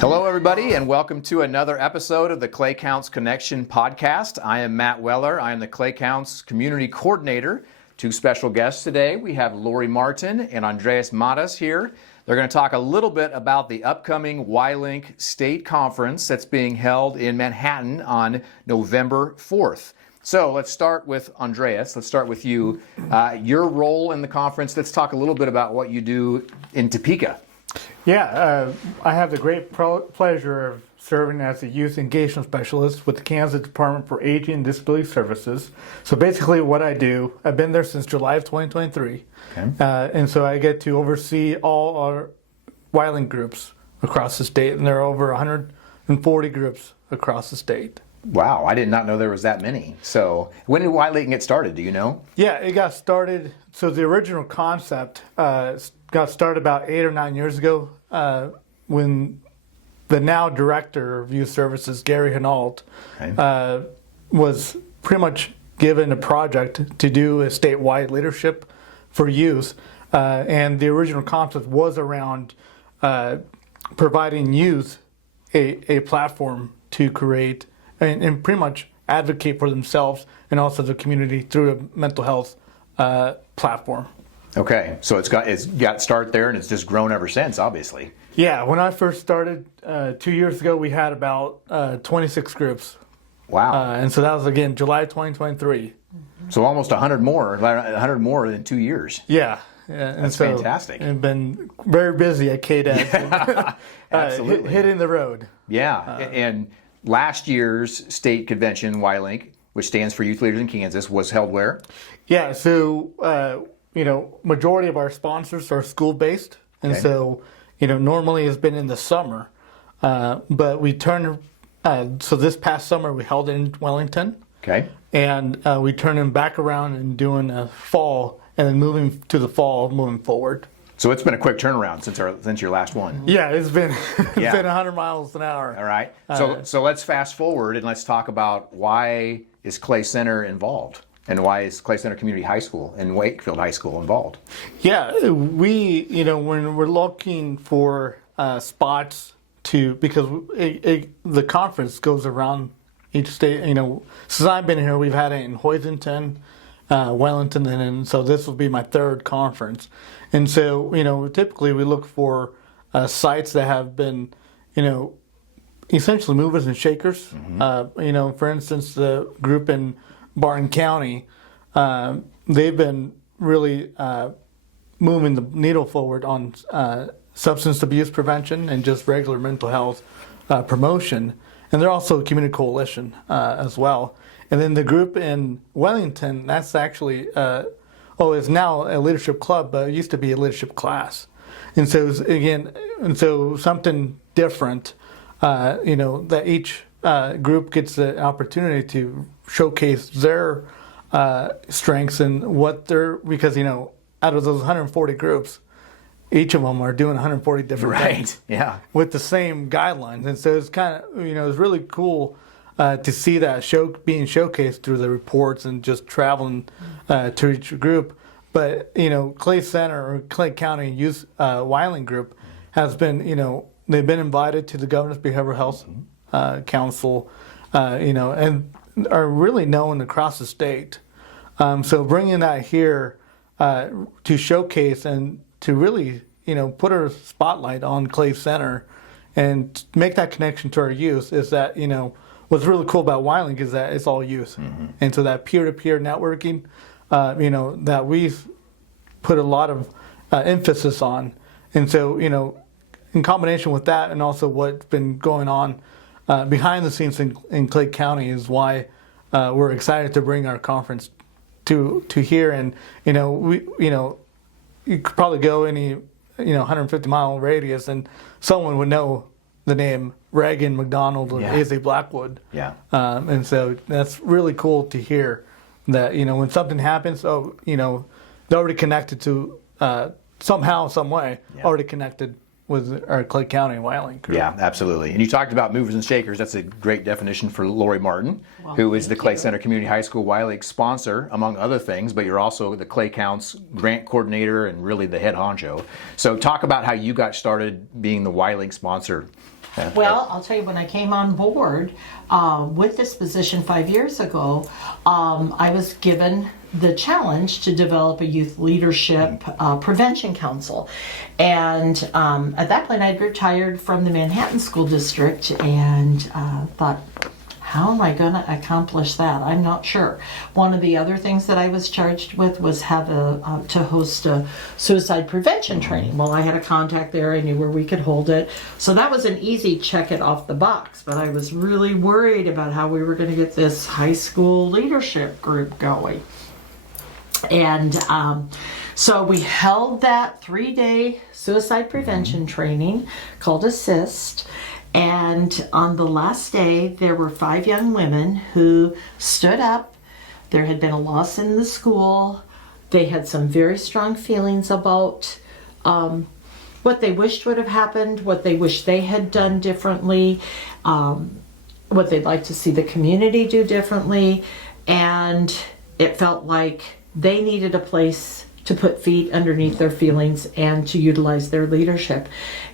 Hello, everybody, and welcome to another episode of the Clay Counts Connection podcast. I am Matt Weller. I am the Clay Counts Community Coordinator. Two special guests today. We have Lori Martin and Andreas Matas here. They're going to talk a little bit about the upcoming YLinK State Conference that's being held in Manhattan on November 4th. So let's start with Andreas. Let's start with you. Your role in the conference. Let's talk a little bit about what you do in Topeka. Yeah, I have the great pleasure of serving as a youth engagement specialist with the Kansas Department for Aging and Disability Services. So basically what I do, I've been there since July of 2023. Okay. And so I get to oversee all our YLinK groups across the state, and there are over 140 groups across the state. Wow, I did not know there was that many. So when did YLinK get started, do you know? Yeah, it got started, so the original concept got started about 8 or 9 years ago when the now Director of Youth Services, Gary Hinault, was pretty much given a project to do a statewide leadership for youth. And the original concept was around providing youth a platform to create and pretty much advocate for themselves and also the community through a mental health platform. Okay, so it's got start there and it's just grown ever since, obviously. Yeah, when I first started 2 years ago, we had about 26 groups. Wow. And so that was, again, July 2023. So almost 100 more in 2 years. Yeah. That's fantastic. And been very busy at KDAD. Absolutely. Hitting the road. Yeah, and last year's state convention, YLinK, which stands for Youth Leaders in Kansas, was held where? Yeah, so, majority of our sponsors are school-based. And so, normally it's been in the summer. But we turned, so this past summer we held it in Wellington. Okay. And we turned them back around and doing a fall and then moving to the fall, moving forward. So it's been a quick turnaround since your last one. Yeah, it's been been 100 miles an hour. All right. So let's fast forward and let's talk about why is Clay Center involved and why is Clay Center Community High School and Wakefield High School involved? Yeah, we when we're looking for spots because the conference goes around each state. Since I've been here, we've had it in Hoisington, Wellington, and so this will be my third conference. And so, typically we look for sites that have been, essentially movers and shakers. Mm-hmm. For instance, the group in Barton County, they've been really moving the needle forward on substance abuse prevention and just regular mental health promotion. And they're also a community coalition as well. And then the group in Wellington, that's actually, is now a leadership club, but it used to be a leadership class. And so, something different, that each group gets the opportunity to showcase their strengths and what because, out of those 140 groups, each of them are doing 140 different things. Yeah. With the same guidelines. And so it's kind of, it's really cool to see that being showcased through the reports and just traveling to each group. But, Clay Center or Clay County Youth YLinK Group has been, they've been invited to the Governor's Behavioral Health Council, and are really known across the state. So bringing that here to showcase and to really, put a spotlight on Clay Center and make that connection to our youth is that, what's really cool about YLinK is that it's all youth. Mm-hmm. And so that peer-to-peer networking, that we've put a lot of emphasis on. And so, in combination with that and also what's been going on behind the scenes in Clay County is why we're excited to bring our conference to here. And, you could probably go any 150-mile radius and someone would know the name Reagan McDonald or Izzy Blackwood. Yeah. And so that's really cool to hear that, when something happens, they're already connected to somehow, some way, already connected with our Clay County and YLinK group. Yeah, absolutely. And you talked about movers and shakers. That's a great definition for Lori Martin, who is the Clay Center Community High School YLinK sponsor, among other things, but you're also the Clay Counts grant coordinator and really the head honcho. So talk about how you got started being the YLinK sponsor. Well, I'll tell you, when I came on board with this position 5 years ago, I was given the challenge to develop a youth leadership prevention council. And at that point, I'd retired from the Manhattan School District and thought, how am I going to accomplish that? I'm not sure. One of the other things that I was charged with was to host a suicide prevention training. Well, I had a contact there. I knew where we could hold it. So that was an easy check it off the box. But I was really worried about how we were going to get this high school leadership group going. And so we held that 3-day suicide prevention training called Assist. And on the last day, there were 5 young women who stood up. There had been a loss in the school. They had some very strong feelings about what they wished would have happened, what they wished they had done differently, what they'd like to see the community do differently. And it felt like they needed a place to put feet underneath their feelings and to utilize their leadership.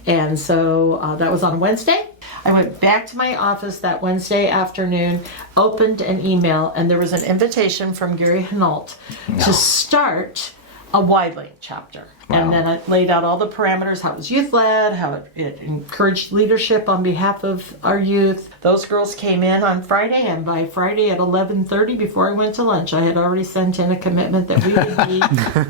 And so that was on Wednesday. I went back to my office that Wednesday afternoon, opened an email, and there was an invitation from Gary Hinault to start a YLinK chapter. Wow. And then I laid out all the parameters, how it was youth-led, how it encouraged leadership on behalf of our youth. Those girls came in on Friday, and by Friday at 11:30, before I went to lunch, I had already sent in a commitment that we would be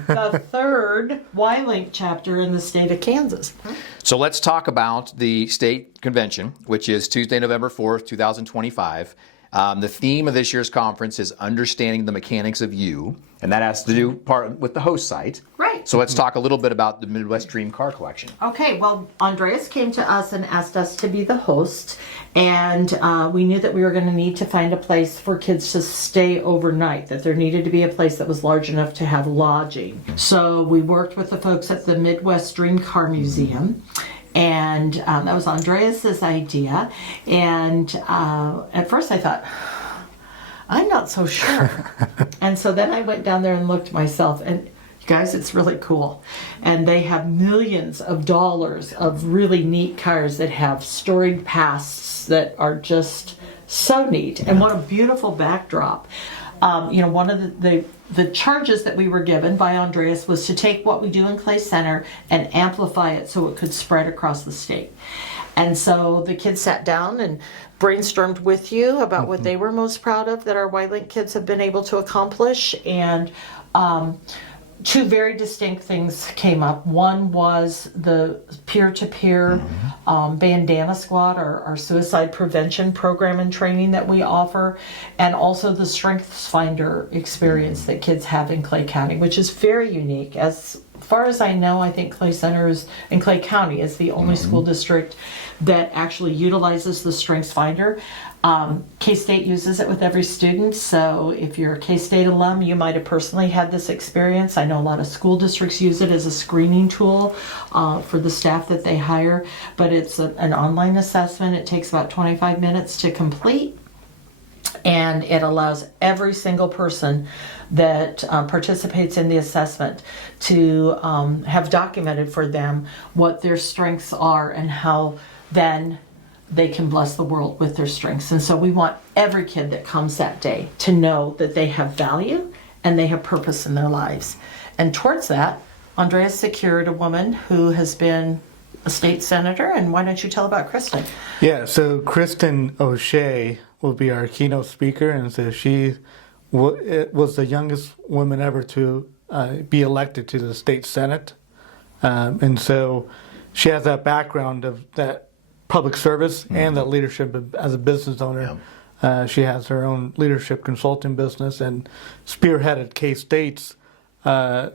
the 3rd YLinK chapter in the state of Kansas. So let's talk about the state convention, which is Tuesday, November 4th, 2025. The theme of this year's conference is Understanding the Mechanics of You, and that has to do part with the host site. Right. So let's talk a little bit about the Midwest Dream Car Collection. Okay, well, Andreas came to us and asked us to be the host, and we knew that we were going to need to find a place for kids to stay overnight, that there needed to be a place that was large enough to have lodging. So we worked with the folks at the Midwest Dream Car Museum. And that was Andreas's idea. And at first I thought, I'm not so sure. And so then I went down there and looked myself. And you guys, it's really cool. And they have millions of dollars of really neat cars that have storied pasts that are just so neat. And what a beautiful backdrop. One of the charges that we were given by Andreas was to take what we do in Clay Center and amplify it so it could spread across the state. And so the kids sat down and brainstormed with you about what they were most proud of that our YLinK kids have been able to accomplish. And 2 very distinct things came up. One was the peer-to-peer bandana squad, our suicide prevention program and training that we offer, and also the Strengths Finder experience that kids have in Clay County, which is very unique. As far as I know, I think Clay Center in Clay County is the only school district that actually utilizes the Strengths Finder. K-State uses it with every student, so if you're a K-State alum, you might have personally had this experience. I know a lot of school districts use it as a screening tool for the staff that they hire, but it's an online assessment. It takes about 25 minutes to complete, and it allows every single person that participates in the assessment to have documented for them what their strengths are and how then they can bless the world with their strengths. And so we want every kid that comes that day to know that they have value and they have purpose in their lives. And towards that, Andreas secured a woman who has been a state senator. And why don't you tell about Kristen? Yeah, so Kristen O'Shea will be our keynote speaker, and so she was the youngest woman ever to be elected to the state senate. And so she has that background of that public service and that leadership as a business owner. Yeah. She has her own leadership consulting business and spearheaded K-State's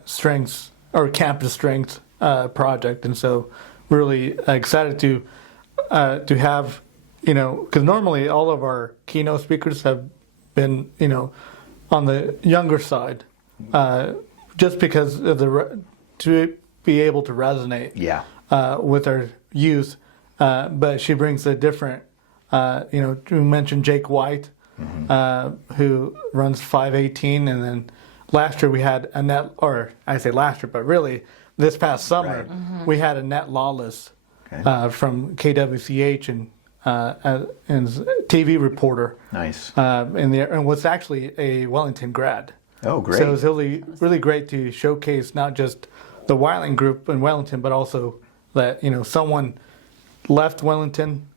strengths or campus strength project. And so really excited to have, because normally all of our keynote speakers have been, on the younger side, just because of to be able to resonate. Yeah. with our youth, but she brings a different. You mentioned Jake White, who runs 518, and then last year we had Annette, or I say last year, but really this past summer we had Annette Lawless from KWCH and TV reporter. Nice. And was actually a Wellington grad. Oh, great. So it was really great to showcase not just the YLinK group in Wellington, but also that someone left Wellington,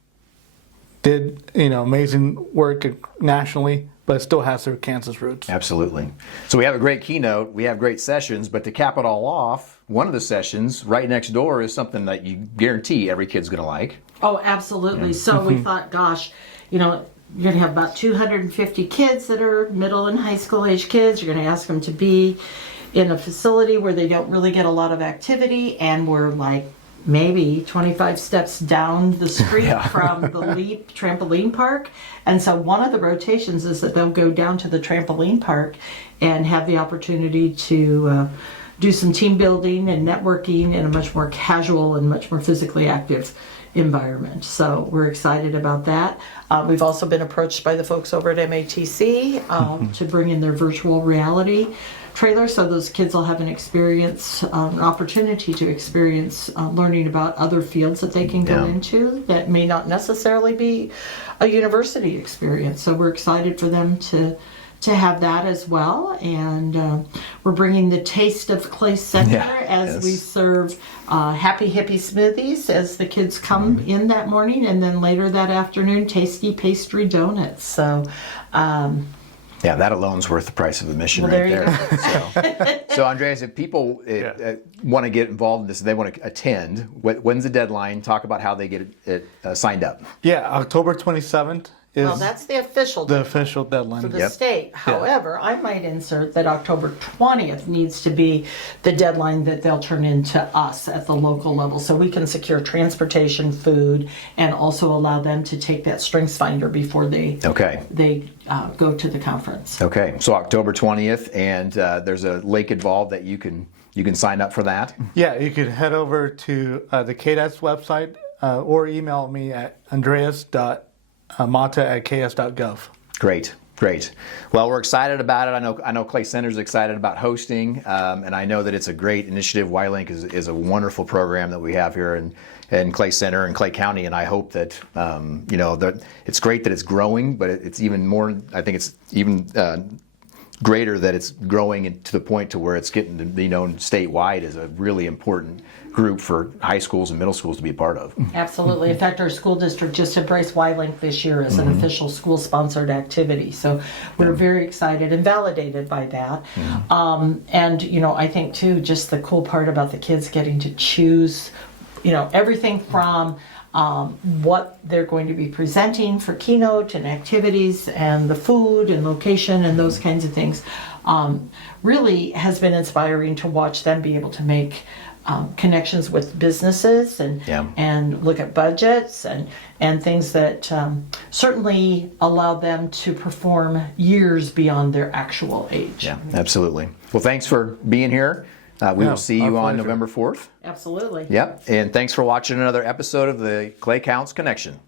did amazing work nationally, but still has their Kansas roots. Absolutely. So we have a great keynote, we have great sessions, but to cap it all off, one of the sessions right next door is something that you guarantee every kid's going to like. Oh, absolutely. So we thought, gosh, you're going to have about 250 kids that are middle and high school age kids. You're going to ask them to be in a facility where they don't really get a lot of activity, and we're like maybe 25 steps down the street from the LEAP trampoline park. And so one of the rotations is that they'll go down to the trampoline park and have the opportunity to do some team building and networking in a much more casual and much more physically active environment. So we're excited about that. We've also been approached by the folks over at MATC to bring in their virtual reality trailer, so those kids will have an experience, an opportunity to experience learning about other fields that they can go into that may not necessarily be a university experience. So we're excited for them to have that as well, and we're bringing the taste of Clay Center as we serve Happy Hippie smoothies as the kids come in that morning, and then later that afternoon, tasty pastry donuts. So. Yeah, that alone's worth the price of admission Well, right there. So, Andreas, if people want to get involved in this, they want to attend, when's the deadline? Talk about how they get it signed up. Yeah, October 27th is Well, that's the official deadline. for the state. However, I might insert that October 20th needs to be the deadline that they'll turn into us at the local level, so we can secure transportation, food, and also allow them to take that strengths finder before they go to the conference. Okay, so October 20th, and there's a link involved that you can sign up for that. Yeah, you could head over to the KDAT's website or email me at andreas.mata@ks.gov. Great. Well, we're excited about it. I know Clay Center's excited about hosting, and I know that it's a great initiative. YLinK is a wonderful program that we have here in Clay Center and Clay County, and I hope that that it's great that it's growing, but it's even more. I think it's even greater that it's growing to the point to where it's getting to be known statewide as a really important group for high schools and middle schools to be a part of. Absolutely. In fact, our school district just embraced YLinK this year as an official school-sponsored activity. So we're very excited and validated by that. And, I think, too, just the cool part about the kids getting to choose, everything from what they're going to be presenting for keynote and activities and the food and location and those kinds of things really has been inspiring to watch them be able to make connections with businesses and look at budgets and things that certainly allow them to perform years beyond their actual age. Yeah, absolutely. Well, thanks for being here. We will see you on November 4th. Absolutely. Yep. And thanks for watching another episode of the Clay Counts Connection.